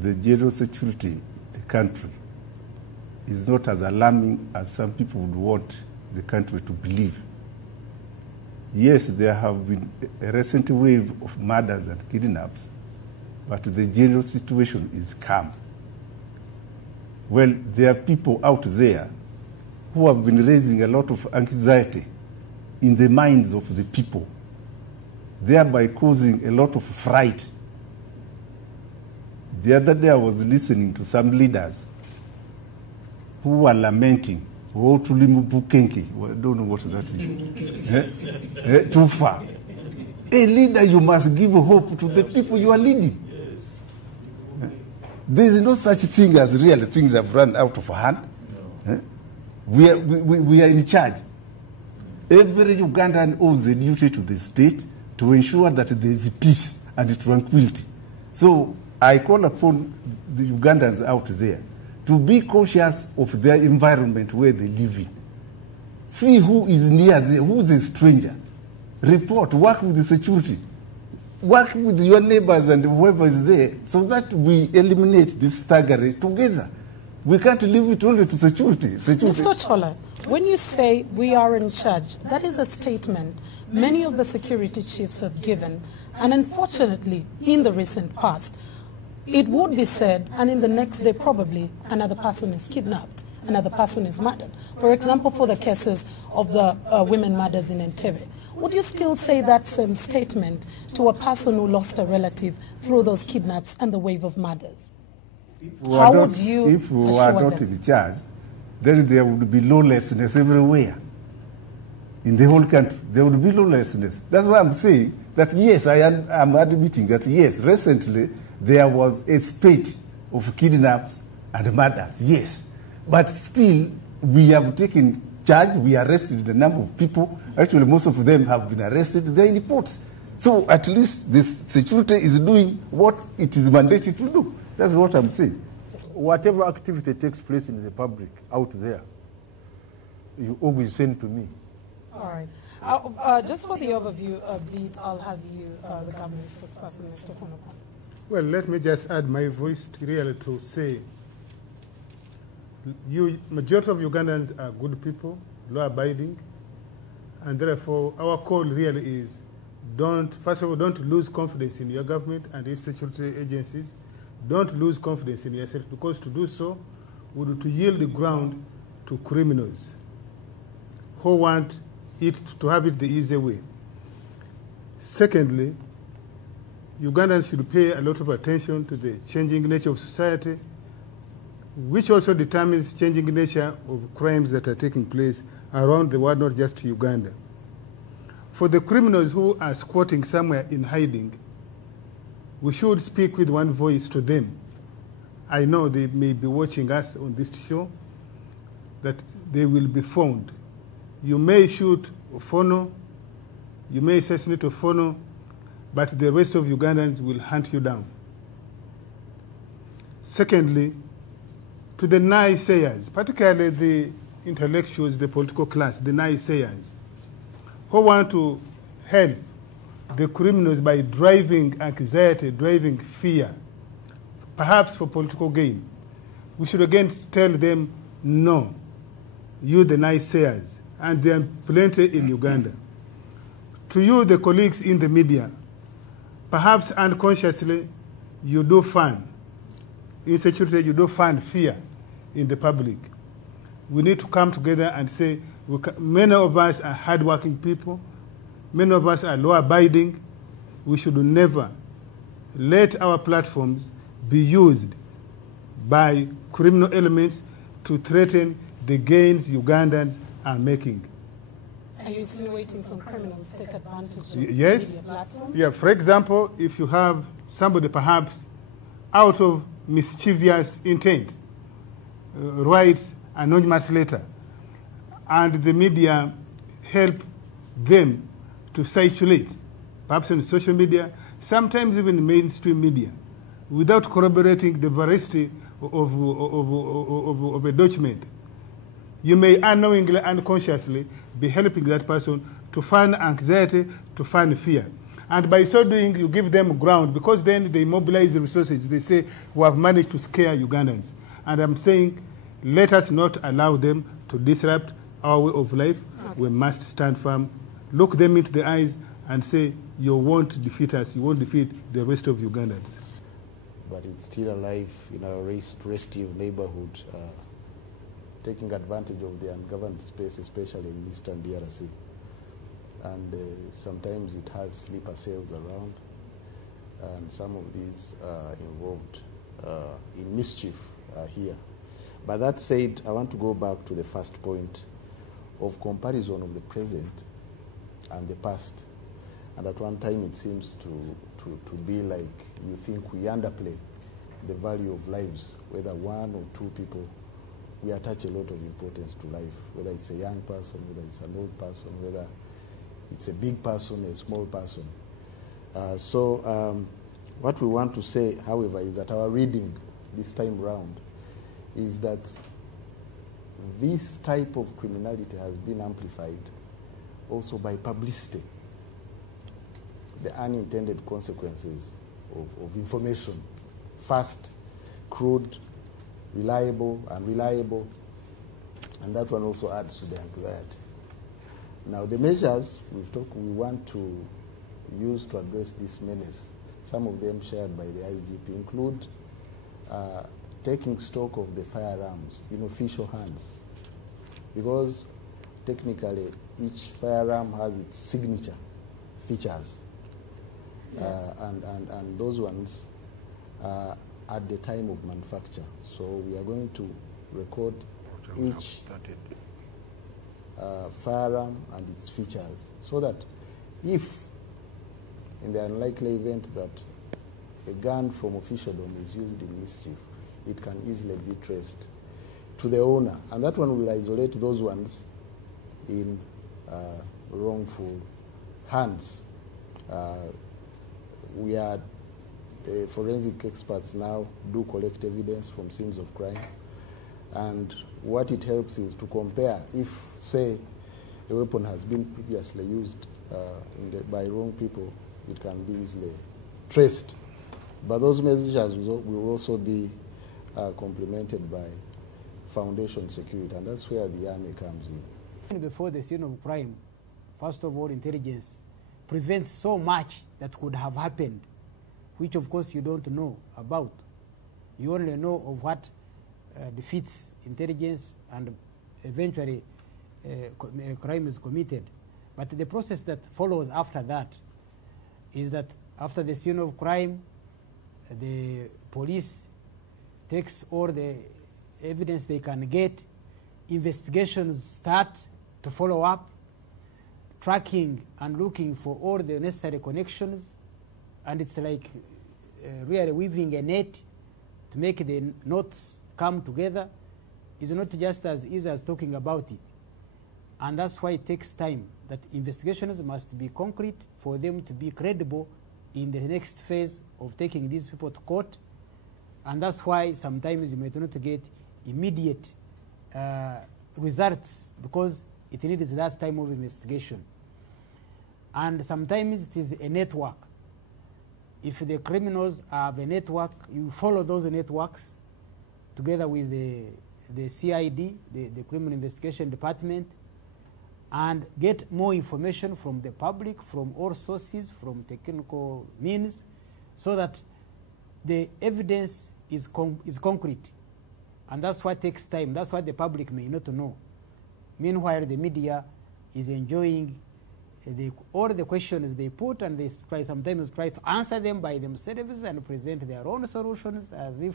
the general security of the country is not as alarming as some people would want the country to believe. Yes, there have been a recent wave of murders and kidnaps, but the general situation is calm. Well, there are people out there who have been raising a lot of anxiety in the minds of the people, thereby causing a lot of fright. The other day I was listening to some leaders who were lamenting, oh, tulimu bukenki. Well, I don't know what that is. Too far. A leader, you must give hope to the people you are leading. There is no such thing as real things have run out of hand. No. We are in charge. Every Ugandan owes a duty to the state to ensure that there is peace and tranquility. So I call upon the Ugandans out there to be cautious of their environment where they live in. See who is near there, who is a stranger. Report, work with the security. Work with your neighbors and whoever is there so that we eliminate this thuggery together. We can't leave it only to security. Mr. Chola, when you say we are in charge, that is a statement many of the security chiefs have given. And unfortunately, in the recent past, it would be said, and in the next day probably, another person is kidnapped, another person is murdered. For example, for the cases of the women murders in Entebbe. Would you still say that same statement to a person who lost a relative through those kidnaps and the wave of murders? If we were not in charge, then there would be lawlessness everywhere. In the whole country, there would be lawlessness. That's why I'm saying that, yes, I'm admitting that, yes, recently there was a spate of kidnaps and murders, yes. But still, we have taken charge, we arrested a number of people. Actually, most of them have been arrested. They're in reports. So at least this security is doing what it is mandated to do. That's what I'm saying. Whatever activity takes place in the public out there, you always send to me. All right. Just for the overview bit, I'll have you, the government spokesperson, Mr. Fonoko. Well, let me just add my voice to say, majority of Ugandans are good people, law-abiding, and therefore our call really is, first of all, don't lose confidence in your government and its security agencies. Don't lose confidence in yourself, because to do so would to yield the ground to criminals who want it to have it the easy way. Secondly, Ugandans should pay a lot of attention to the changing nature of society, which also determines changing nature of crimes that are taking place around the world, not just Uganda. For the criminals who are squatting somewhere in hiding, we should speak with one voice to them. I know they may be watching us on this show, that they will be found. You may shoot Ofono, you may assassinate Ofono, but the rest of Ugandans will hunt you down. Secondly, to the naysayers, particularly the intellectuals, the political class, the naysayers, who want to help the criminals by driving anxiety, driving fear, perhaps for political gain. We should again tell them, no, you the naysayers, and there are plenty in Uganda. To you, the colleagues in the media, perhaps unconsciously, you do fund insecurity, you do fund fear in the public. We need to come together and say, many of us are hardworking people, many of us are law-abiding. We should never let our platforms be used by criminal elements to threaten the gains Ugandans are making. Are you insinuating some criminals take advantage of yes. media platforms? Yeah, for example, if you have somebody perhaps out of mischievous intent writes an anonymous letter, and the media help them to circulate, perhaps on social media, sometimes even mainstream media, without corroborating the veracity of a document. You may unknowingly, unconsciously be helping that person to fund anxiety, to fund fear. And by so doing, you give them ground, because then they mobilize the resources. They say, we have managed to scare Ugandans. And I'm saying, let us not allow them to disrupt our way of life. We must stand firm, look them into the eyes, and say, you won't defeat us, you won't defeat the rest of Ugandans. But it's still alive in our restive neighborhood, taking advantage of the ungoverned space, especially in eastern DRC. And sometimes it has sleeper cells around, and some of these are involved in mischief here. But that said, I want to go back to the first point of comparison of the present and the past. And at one time it seems to be like you think we underplay the value of lives, whether one or two people. We attach a lot of importance to life, whether it's a young person, whether it's an old person, whether it's a big person, a small person. What we want to say, however, is that our reading this time round is that this type of criminality has been amplified also by publicity, the unintended consequences of information, fast, crude, reliable, unreliable, and that one also adds to the anxiety. Now, the measures we want to use to address this menace, some of them shared by the IGP, include taking stock of the firearms in official hands, because technically each firearm has its signature features, yes. And those ones are at the time of manufacture. So we are going to record each firearm and its features, so that if, in the unlikely event that a gun from officialdom is used in mischief, it can easily be traced to the owner. And that one will isolate those ones in wrongful hands. We are the forensic experts now do collect evidence from scenes of crime, and what it helps is to compare if, say, a weapon has been previously used by wrong people, it can be easily traced. But those measures will also be complemented by foundation security, and that's where the army comes in. Before the scene of crime, first of all, intelligence prevents so much that could have happened, which of course you don't know about. You only know of what defeats intelligence, and eventually a crime is committed. But the process that follows after that is that after the scene of crime, the police takes all the evidence they can get, investigations start to follow up, tracking and looking for all the necessary connections, and it's like really weaving a net to make the knots come together. Is not just as easy as talking about it. And that's why it takes time, that investigations must be concrete for them to be credible in the next phase of taking these people to court. And that's why sometimes you might not get immediate results, because it needs that time of investigation. And sometimes it is a network. If the criminals have a network, you follow those networks together with the CID, the Criminal Investigation Department, and get more information from the public, from all sources, from technical means, so that the evidence is concrete. And that's what takes time. That's what the public may not know. Meanwhile, the media is enjoying all the questions they put, and they sometimes try to answer them by themselves and present their own solutions as if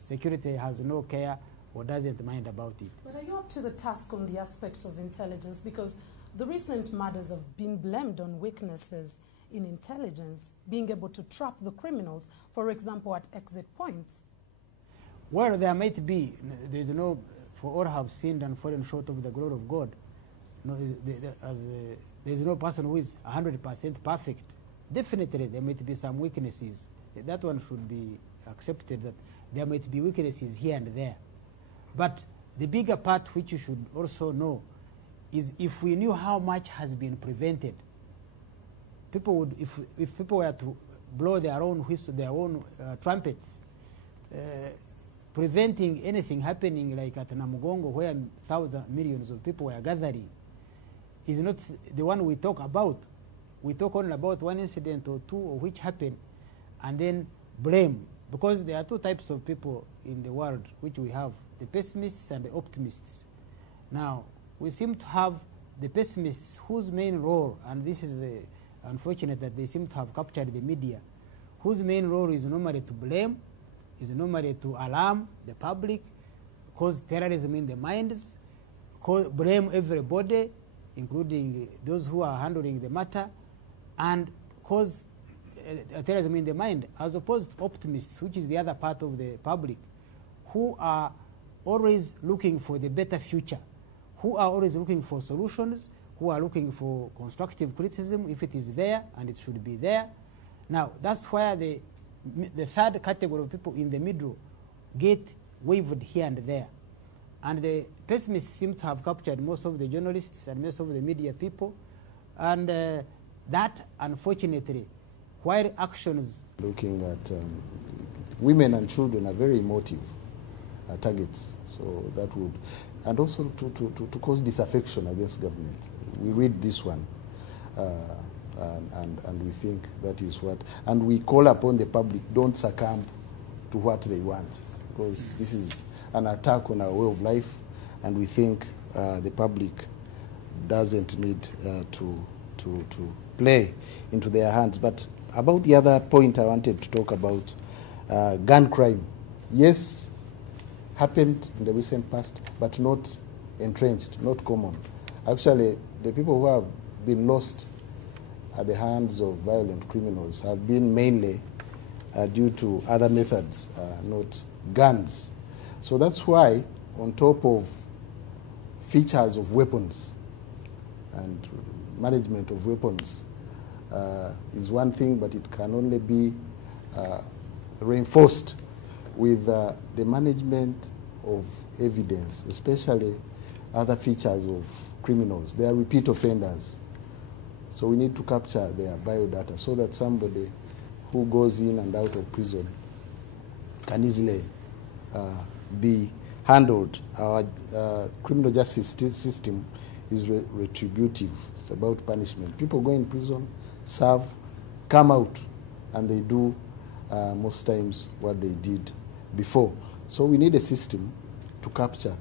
security has no care or doesn't mind about it. But are you up to the task on the aspect of intelligence? Because the recent murders have been blamed on weaknesses in intelligence, being able to trap the criminals, for example, at exit points. Well, there might be. There's no, for all have sinned and fallen short of the glory of God. No, there's no person who is 100% perfect. Definitely, there might be some weaknesses. That one should be accepted, that there might be weaknesses here and there. But the bigger part which you should also know is if we knew how much has been prevented, people would, if people were to blow their own whistle, their own trumpets, preventing anything happening like at Namugongo, where thousands, millions of people were gathering, is not the one we talk about. We talk only about one incident or two which happened, and then blame, because there are two types of people in the world which we have, the pessimists and the optimists. Now, we seem to have the pessimists whose main role, and this is unfortunate that they seem to have captured the media, whose main role is normally to blame, is normally to alarm the public, cause terrorism in the minds, blame everybody, including those who are handling the matter, and cause terrorism in the mind, as opposed to optimists, which is the other part of the public, who are always looking for the better future, who are always looking for solutions, who are looking for constructive criticism if it is there, and it should be there. Now, that's where the third category of people in the middle get wavered here and there. And the pessimists seem to have captured most of the journalists and most of the media people. And that, unfortunately, while actions... Looking at women and children are very emotive targets. So that would... And also to cause disaffection against government. We read this one. And we think that is what, and we call upon the public, don't succumb to what they want, because this is an attack on our way of life, and we think the public doesn't need to play into their hands. But about the other point I wanted to talk about, gun crime. Yes, happened in the recent past, but not entrenched, not common. Actually, the people who have been lost at the hands of violent criminals have been mainly due to other methods, not guns. So that's why, on top of features of weapons and management of weapons is one thing, but it can only be reinforced with the management of evidence, especially other features of criminals. They are repeat offenders. So we need to capture their biodata so that somebody who goes in and out of prison can easily be handled. Our criminal justice system is retributive. It's about punishment. People go in prison, serve, come out, and they do most times what they did before. So we need a system to capture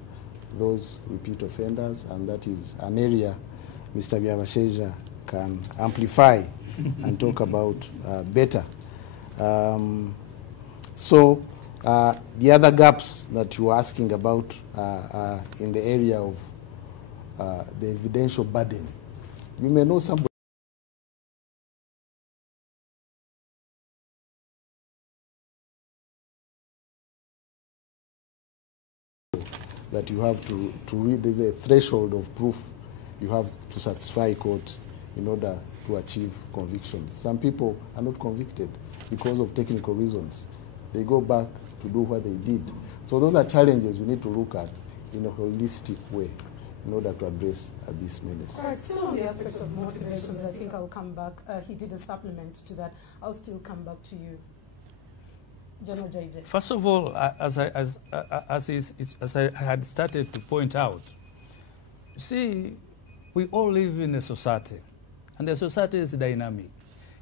those repeat offenders, and that is an area Mr. Byabashaija can amplify and talk about better. So the other gaps that you were asking about in the area of the evidential burden. You may know somebody that you have to read the threshold of proof you have to satisfy court in order to achieve convictions. Some people are not convicted because of technical reasons. They go back to do what they did. So those are challenges we need to look at in a holistic way in order to address this menace. All right, still on the aspect of motivations, I think I'll come back. He did a supplement to that. I'll still come back to you. General JJ. First of all, as I had started to point out, see, we all live in a society, and the society is dynamic.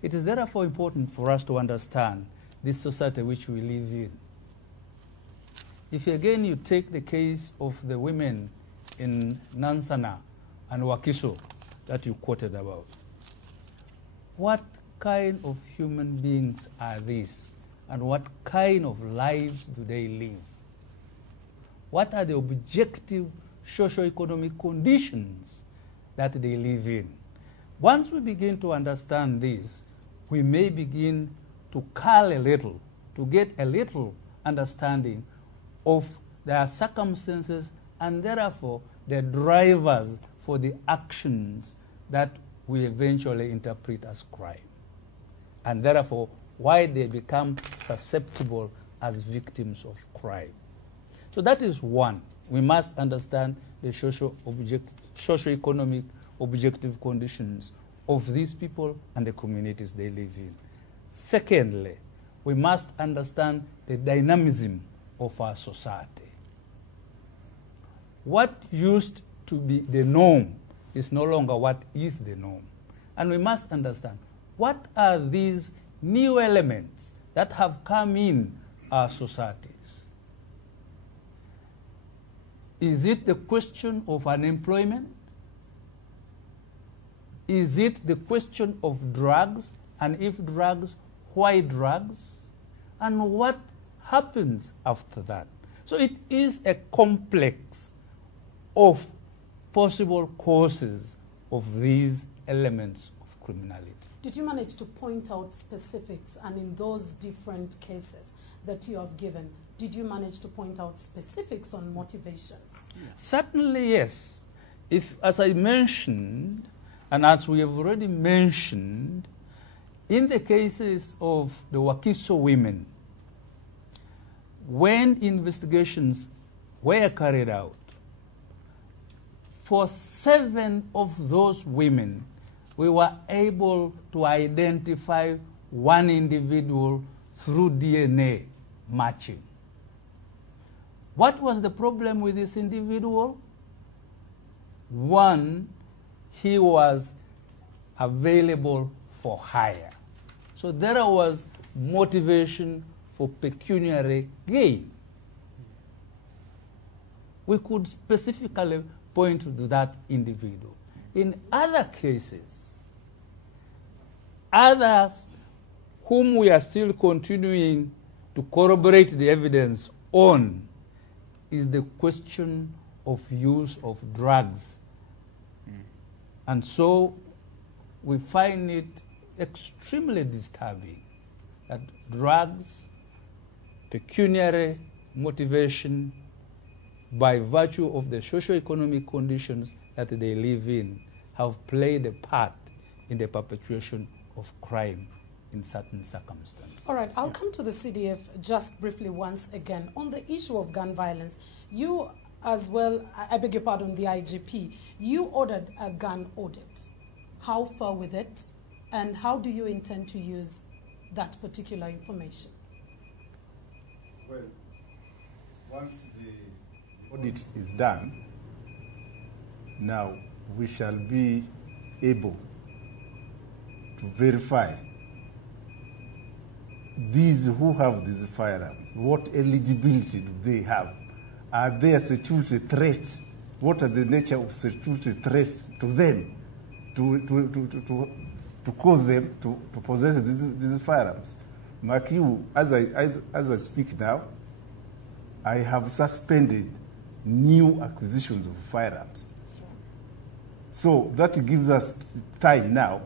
It is therefore important for us to understand this society which we live in. If again you take the case of the women in Nansana and Wakiso that you quoted about, what kind of human beings are these, and what kind of lives do they live? What are the objective socio-economic conditions that they live in? Once we begin to understand this, we may begin to cull a little, to get a little understanding of their circumstances and therefore the drivers for the actions that we eventually interpret as crime, and therefore why they become susceptible as victims of crime. So that is one. We must understand the socio-economic objective conditions of these people and the communities they live in. Secondly, we must understand the dynamism of our society. What used to be the norm is no longer what is the norm. And we must understand what are these new elements that have come in our societies. Is it the question of unemployment? Is it the question of drugs? And if drugs, why drugs? And what happens after that? So it is a complex of possible causes of these elements of criminality. Did you manage to point out specifics, and in those different cases that you have given, did you manage to point out specifics on motivations? Certainly, yes. If, as I mentioned, and as we have already mentioned, in the cases of the Wakiso women, when investigations were carried out, for 7 of those women, we were able to identify one individual through DNA matching. What was the problem with this individual? One, he was available for hire. So there was motivation for pecuniary gain. We could specifically point to that individual. In other cases, others whom we are still continuing to corroborate the evidence on is the question of use of drugs. And so we find it extremely disturbing that drugs, pecuniary motivation, by virtue of the socio-economic conditions that they live in, have played a part in the perpetration of crime in certain circumstances. All right, I'll come to the CDF just briefly once again. On the issue of gun violence, you as well, I beg your pardon, the IGP, you ordered a gun audit. How far with it, and how do you intend to use that particular information? Well, once the audit is done, now we shall be able to verify these who have these firearms, what eligibility do they have? Are there security threats? What are the nature of security threats to them to cause them to possess these firearms? Mark you, as I speak now, I have suspended new acquisitions of firearms. So that gives us time now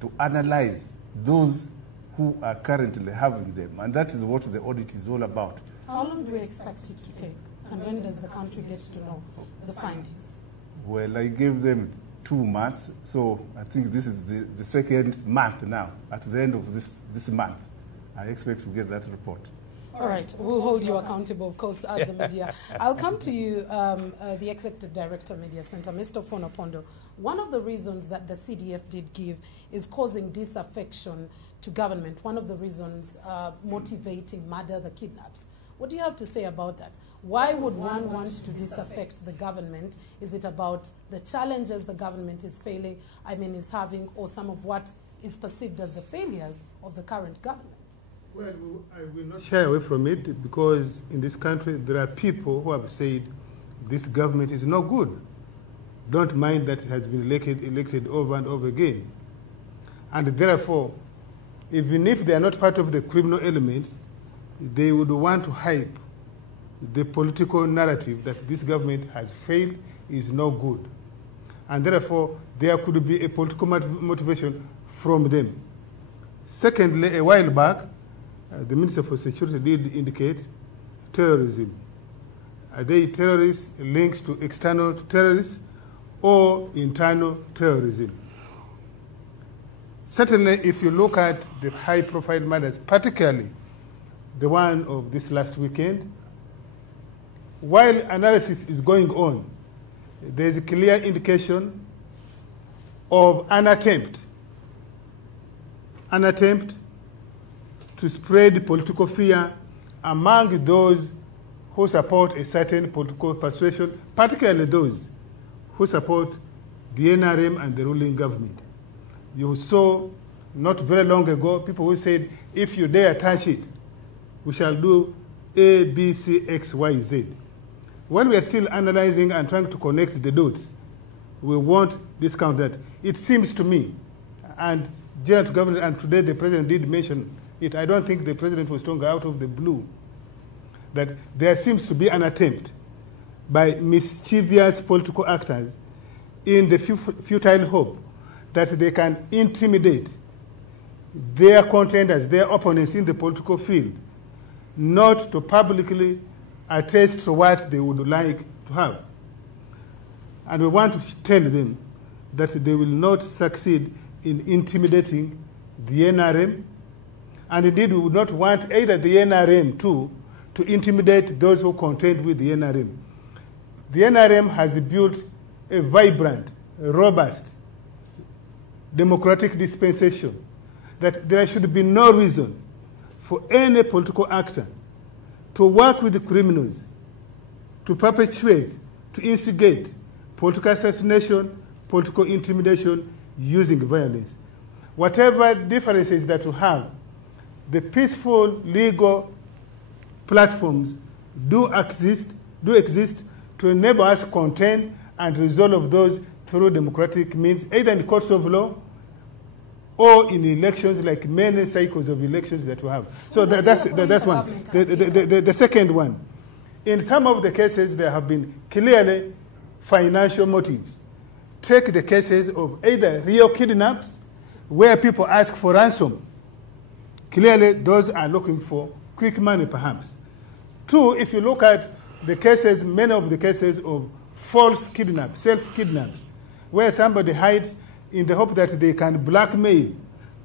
to analyze those who are currently having them, and that is what the audit is all about. How long do we expect it to take, and when does the country get to know the findings? Well, I gave them 2 months, so I think this is the second month now. At the end of this month, I expect to get that report. All right, we'll hold you accountable, of course, as the media. I'll come to you, the Executive Director, Media Center, Mr. Fonopondo. One of the reasons that the CDF did give is causing disaffection to government. One of the reasons motivating murder, the kidnaps. What do you have to say about that? Why would one want to disaffect the government? Is it about the challenges the government is is having, or some of what is perceived as the failures of the current government? Well, I will not shy away from it, because in this country there are people who have said this government is no good. Don't mind that it has been elected over and over again. And therefore, even if they are not part of the criminal elements, they would want to hype the political narrative that this government has failed, is no good. And therefore, there could be a political motivation from them. Secondly, a while back, the Minister for Security did indicate terrorism. Are they terrorists linked to external terrorists or internal terrorism? Certainly, if you look at the high-profile matters, particularly the one of this last weekend, while analysis is going on, there is a clear indication of an attempt an attempt to spread political fear among those who support a certain political persuasion, particularly those who support the NRM and the ruling government. You saw not very long ago people who said, if you dare touch it, we shall do A, B, C, X, Y, Z. When we are still analyzing and trying to connect the dots, we won't discount that. It seems to me, and general government, and today the president did mention it, I don't think the president was talking out of the blue, that there seems to be an attempt by mischievous political actors in the futile hope that they can intimidate their contenders, their opponents in the political field, not to publicly attest to what they would like to have. And we want to tell them that they will not succeed in intimidating the NRM, and indeed we would not want either the NRM to intimidate those who contend with the NRM. The NRM has built a vibrant, robust, democratic dispensation that there should be no reason for any political actor to work with the criminals, to perpetuate, to instigate political assassination, political intimidation using violence. Whatever differences that we have, the peaceful legal platforms do exist to enable us to contend and resolve those through democratic means, either in courts of law or in elections, like many cycles of elections that we have. So that's one. The second one, in some of the cases there have been clearly financial motives. Take the cases of either real kidnaps, where people ask for ransom. Clearly those are looking for quick money perhaps. Two, if you look at the cases, many of the cases of false kidnaps, self-kidnaps, where somebody hides in the hope that they can blackmail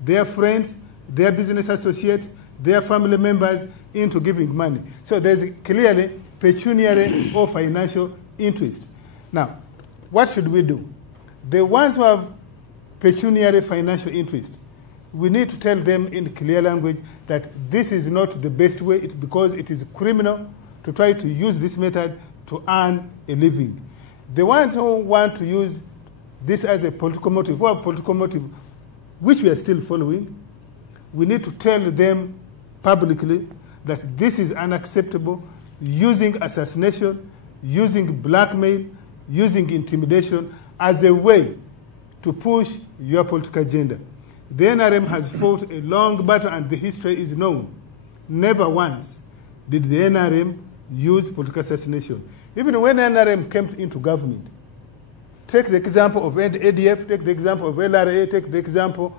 their friends, their business associates, their family members into giving money. So there's clearly pecuniary or financial interest. Now, what should we do? The ones who have pecuniary financial interest, we need to tell them in clear language that this is not the best way because it is criminal to try to use this method to earn a living. The ones who want to use this as a political motive, who have political motive, which we are still following, we need to tell them publicly that this is unacceptable, using assassination, using blackmail, using intimidation as a way to push your political agenda. The NRM has fought a long battle and the history is known. Never once did the NRM use political assassination. Even when NRM came into government, take the example of ADF, take the example of LRA, take the example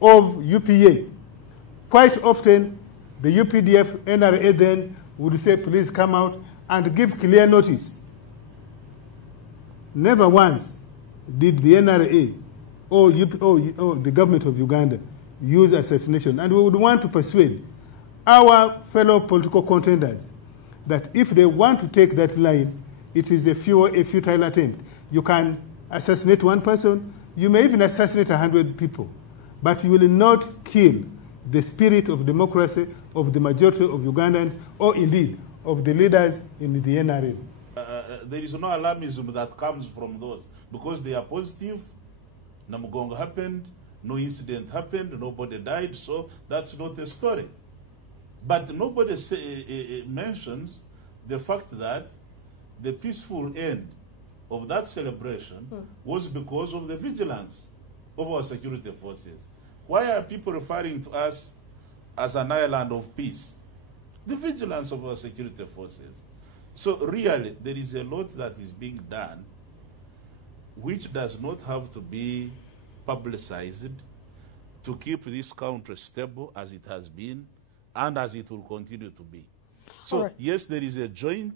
of UPA. Quite often, the UPDF, NRA then would say, please come out and give clear notice. Never once did the NRA or the government of Uganda use assassination. And we would want to persuade our fellow political contenders that if they want to take that line, it is a futile attempt. You can assassinate one person, you may even assassinate 100 people, but you will not kill the spirit of democracy of the majority of Ugandans, or indeed of the leaders in the NRM. There is no alarmism that comes from those, because they are positive. Namugongo happened, no incident happened, nobody died, so that's not the story. But nobody mentions the fact that the peaceful end of that celebration was because of the vigilance of our security forces. Why are people referring to us as an island of peace? The vigilance of our security forces. So really, there is a lot that is being done which does not have to be publicized to keep this country stable as it has been and as it will continue to be. So right. Yes, there is a joint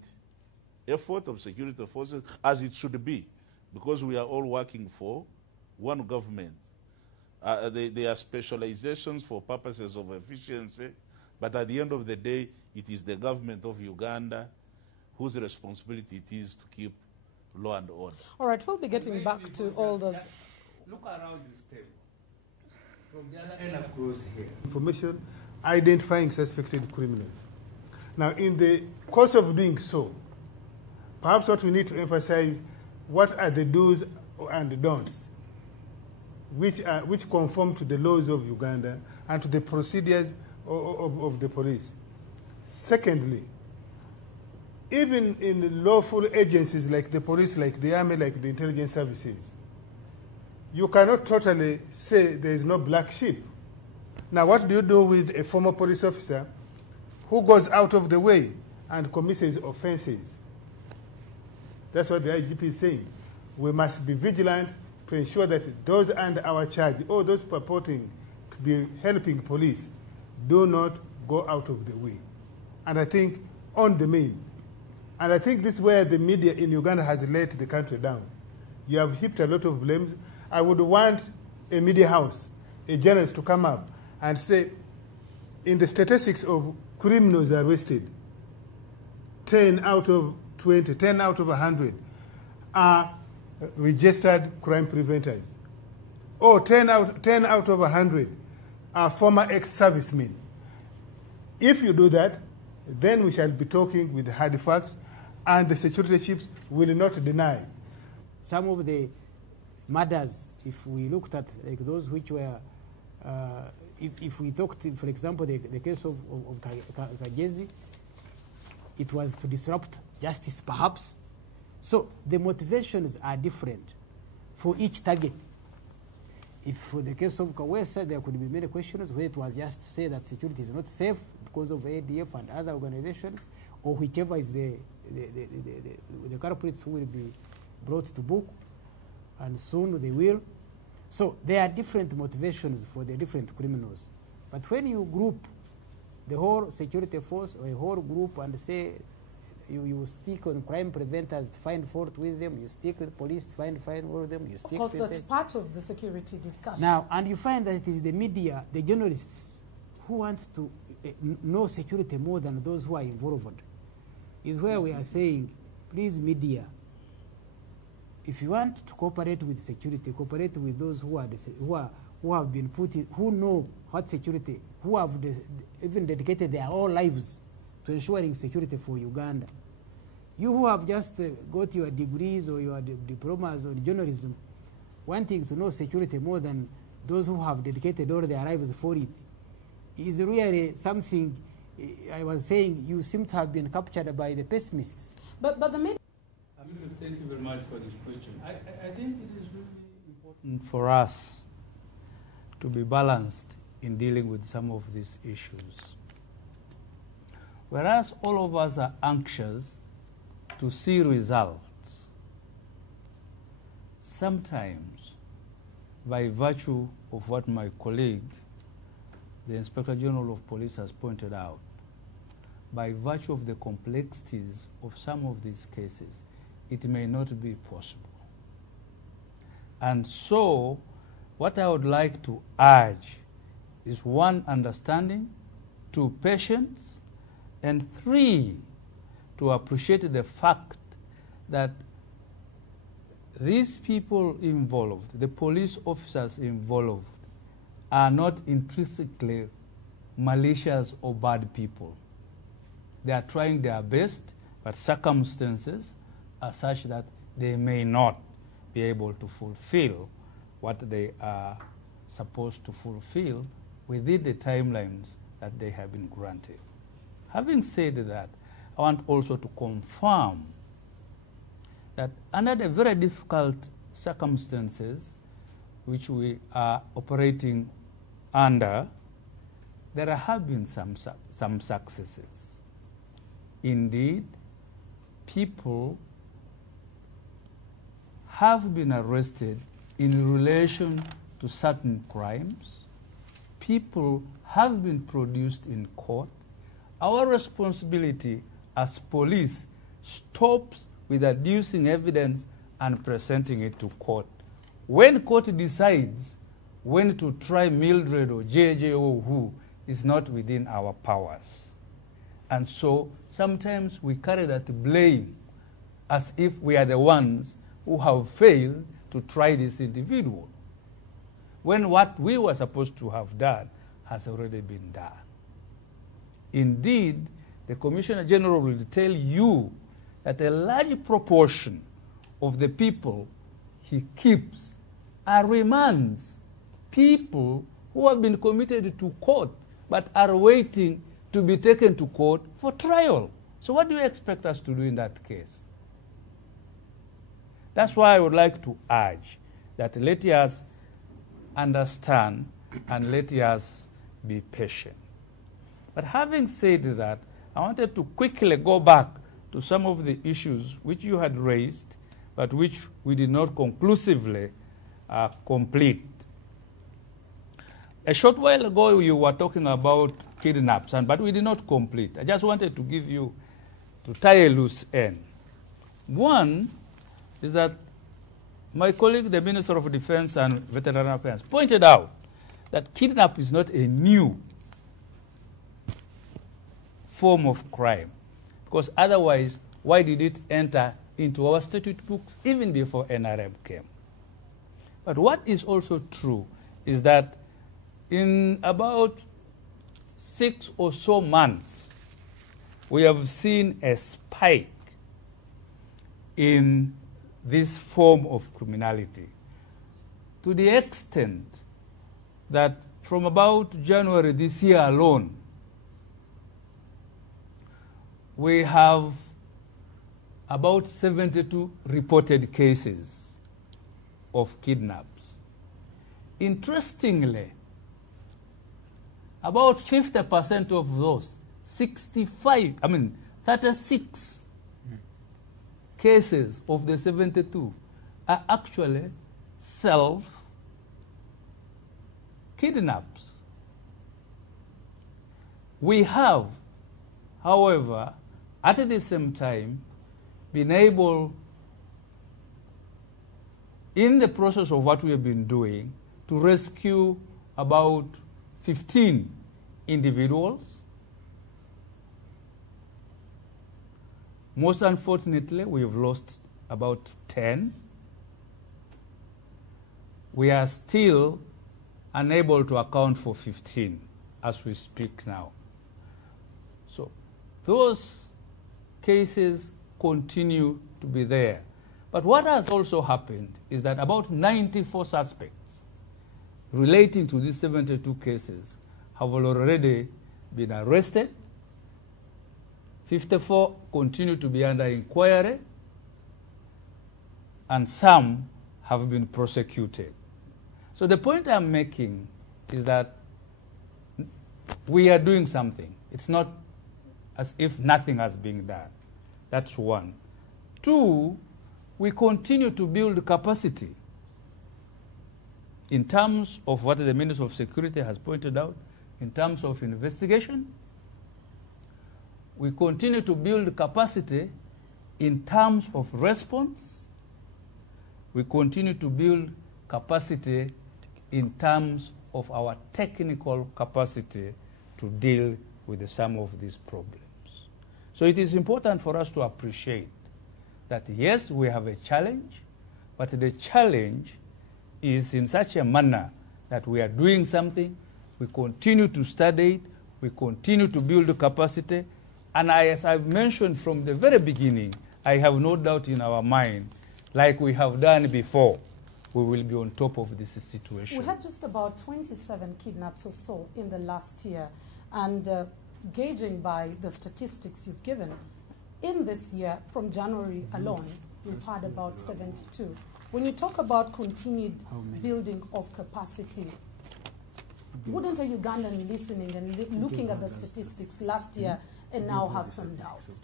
effort of security forces, as it should be, because we are all working for one government. There are specializations for purposes of efficiency, but at the end of the day, it is the government of Uganda whose responsibility it is to keep law and order. All right, we'll be getting back to all those. Look around this table. From the other end across here. Information identifying suspected criminals. Now, in the course of doing so, perhaps what we need to emphasize, what are the do's and don'ts, which conform to the laws of Uganda and to the procedures of the police. Secondly, even in lawful agencies like the police, like the army, like the intelligence services, you cannot totally say there is no black sheep. Now, what do you do with a former police officer who goes out of the way and commits offenses? That's what the IGP is saying. We must be vigilant to ensure that those under our charge or those purporting to be helping police do not go out of the way. And I think on the main, and I think this is where the media in Uganda has let the country down. You have heaped a lot of blames. I would want a media house, a journalist to come up and say, in the statistics of criminals arrested, 10 out of 20, 10 out of 100 are registered crime preventers. Or 10 out of 100 are former ex-servicemen. If you do that, then we shall be talking with hard facts, and the security chiefs will not deny. Some of the murders, if we looked at like those which were, if we talked, for example, the case of Kagezi, it was to disrupt justice, perhaps. So the motivations are different for each target. If for the case of Kawesa, there could be many questions where it was just to say that security is not safe because of ADF and other organizations, or whichever is the culprits who will be brought to book, and soon they will. So there are different motivations for the different criminals. But when you group the whole security force or a whole group and say you stick on crime preventers to find fault with them, you stick with police to find fault with them, you stick of course, that's part of the security discussion. Now, and you find that it is the media, the journalists, who want to know security more than those who are involved. Is where we are saying, please media, if you want to cooperate with security, cooperate with those who have been put in, who know what security, who have even dedicated their whole lives to ensuring security for Uganda. You who have just got your degrees or your diplomas on journalism, wanting to know security more than those who have dedicated all their lives for it, is really something. I was saying you seem to have been captured by the pessimists. But the media. Thank you very much for this question. I think it is really important for us to be balanced in dealing with some of these issues. Whereas all of us are anxious to see results, sometimes by virtue of what my colleague, the Inspector General of Police, has pointed out, by virtue of the complexities of some of these cases, it may not be possible. And so, what I would like to urge is 1, understanding, 2, patience, and 3, to appreciate the fact that these people involved, the police officers involved, are not intrinsically malicious or bad people. They are trying their best, but circumstances are such that they may not be able to fulfill what they are supposed to fulfill within the timelines that they have been granted. Having said that, I want also to confirm that under the very difficult circumstances which we are operating under, there have been some successes. Indeed, people have been arrested in relation to certain crimes. People have been produced in court. Our responsibility as police stops with adducing evidence and presenting it to court. When court decides when to try Mildred or JJ or who, is not within our powers. And so sometimes we carry that blame as if we are the ones who have failed to try this individual. when what we were supposed to have done has already been done. Indeed, the Commissioner General will tell you that a large proportion of the people he keeps are remands, people who have been committed to court but are waiting to be taken to court for trial. So what do you expect us to do in that case? That's why I would like to urge that let us understand and let us be patient. But having said that, I wanted to quickly go back to some of the issues which you had raised, but which we did not conclusively complete. A short while ago, you were talking about kidnaps, but we did not complete. I just wanted to give you, to tie a loose end. One is that my colleague, the Minister of Defense and Veteran Affairs, pointed out that kidnap is not a new form of crime, because otherwise, why did it enter into our statute books even before NRM came? But what is also true is that in about 6 or so months, we have seen a spike in this form of criminality, to the extent that from about January this year alone, we have about 72 reported cases of kidnaps. Interestingly, about 50% of those 36 cases of the 72 are actually self-kidnaps. We have, however, at the same time, been able, in the process of what we have been doing, to rescue about 15 individuals. Most unfortunately, we have lost about 10. We are still unable to account for 15 as we speak now. So those cases continue to be there. But what has also happened is that about 94 suspects relating to these 72 cases have already been arrested. 54 continue to be under inquiry, and some have been prosecuted. So the point I'm making is that we are doing something. It's not as if nothing has been done. That's one. Two, we continue to build capacity in terms of what the Minister of Security has pointed out, in terms of investigation. We continue to build capacity in terms of response. We continue to build capacity in terms of our technical capacity to deal with some of these problems. So it is important for us to appreciate that, yes, we have a challenge, but the challenge is in such a manner that we are doing something, we continue to study it, we continue to build capacity, and as I've mentioned from the very beginning, I have no doubt in our mind, like we have done before, we will be on top of this situation. We had just about 27 kidnaps or so in the last year, and gauging by the statistics you've given, in this year, from January alone, we've had about 72. When you talk about continued building of capacity, wouldn't a Ugandan listening and looking at the statistics last year and now have some doubts?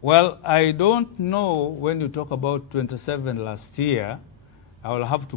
Well, I don't know when you talk about 27 last year. I will have to